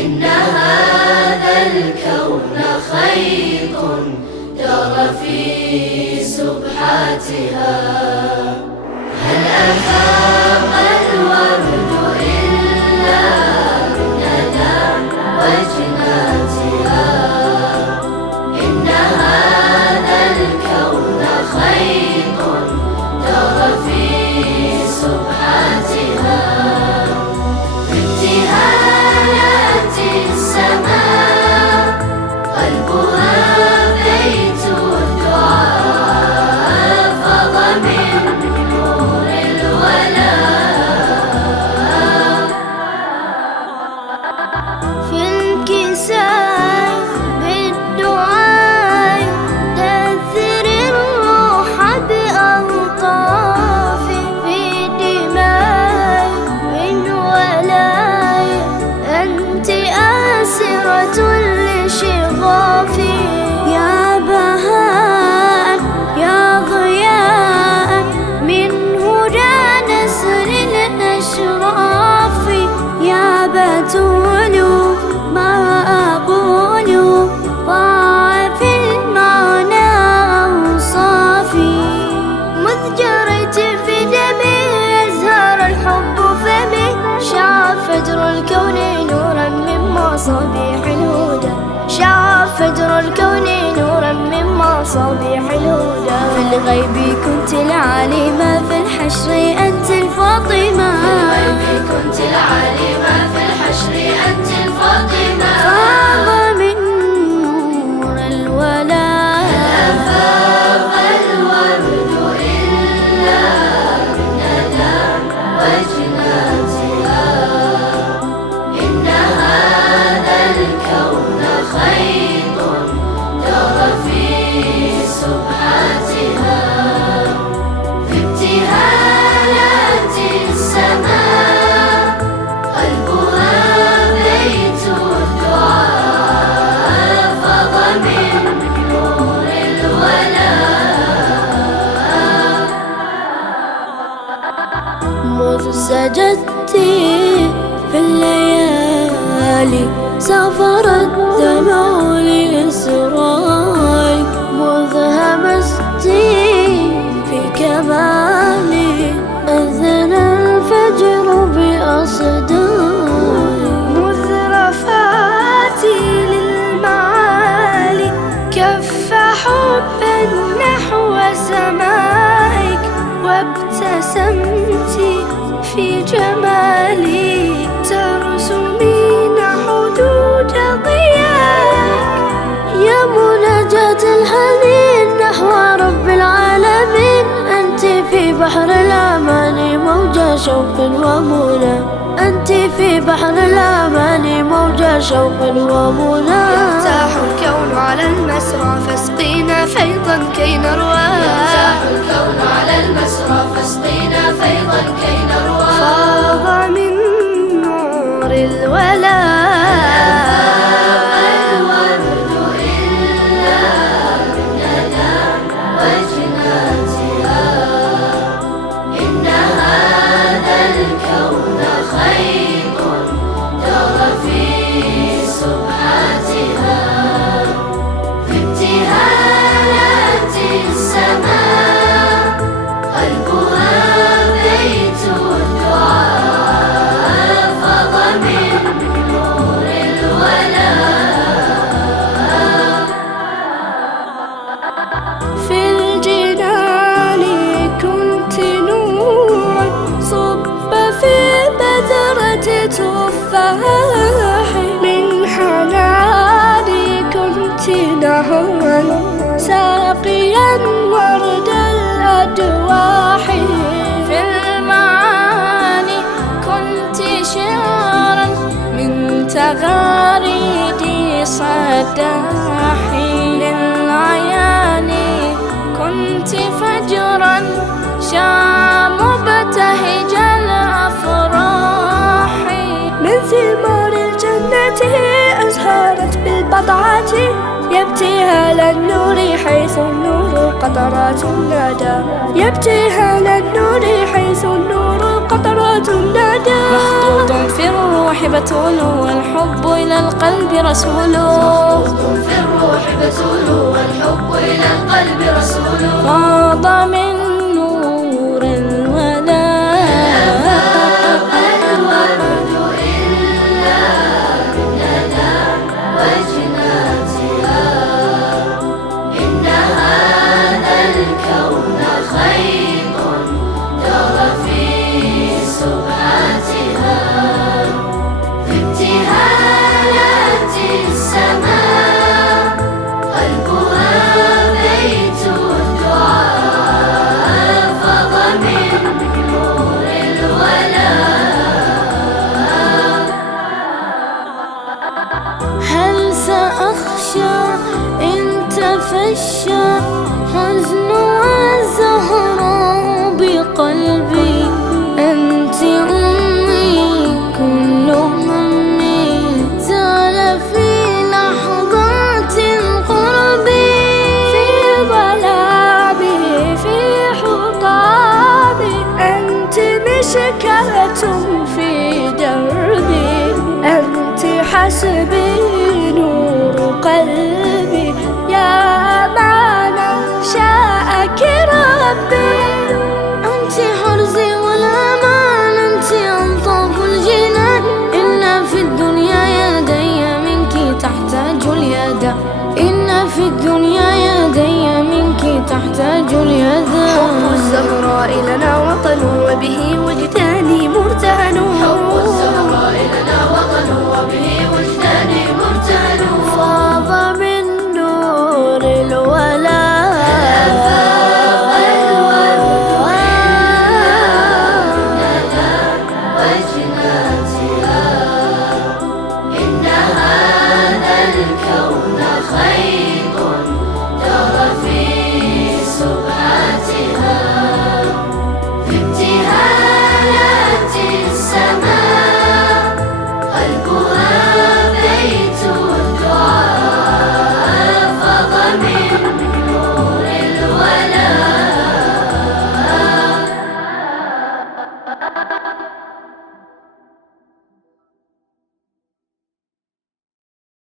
إن هذا الكون خيط دار في سبحاتها. هل أفاق الورد إلا من ندى وجناتها. إن هذا الكون خيط دار في سبحاتها. ما أقول ضاع في المعنى أوصافي. مذ جريت في دمي أزهار الحب فمي. شع فجر الكون نورا من مصابيح الهدى. شع فجر الكون نورا من مصابيح الهدى. في الغيب كنت العالمة في الحشر أنت الفاطمة. في الغيب كنت العالمة في الحشر أنت الفاطمة. فاض من نور الولاء. هل أفاق الورد إلا من ندى وجناتها. إن هذا الكون خيط دار في سبحاتها. في ابتهالات السماء قلبها بيت الدعاء. فاض من نور الولاء. مذ سجدت في الليالي سافر الدمع لإسرائك. مذ همست في كمالي أذن الفجر بأصدائك. مذ رفعتي للمعالي كف حبا نحو سمائك. وابتسمت في جمالي ترسمين حدود ضياك. يا مناجاة الحنين نحو رب العالمين. أنت في بحر الأمان موجة شوق ومنى. أنت في بحر الأمان موجة شوق ومنى. يرتاح الكون على المسرى فاسقينا فيضا كي نروى. يرتاح الكون على المسرى فاسقينا فيضا كي نروى. فاض من نور الولاء. الداحي للعيان كنت فجرا شام مبتهج الأفراح من ثمار الجنة أزهرت بالبضعات يبتيها للنور حيث النور قطرات الندى يبتيها للنور حيث النور قطرات الندى مخطوط في الروح بتول والحب إلى القلب رسول مخطوط في الروح بتول والحب إلى القلب رسول فاض من نور الولاء الورد إلا بالندى وجناتها إن هذا الكون خيط دار في سبحاتها في ابتهالات السماء قلبها بيت الدعاء فاض من نور الولاء هل سأخشى إن تفشى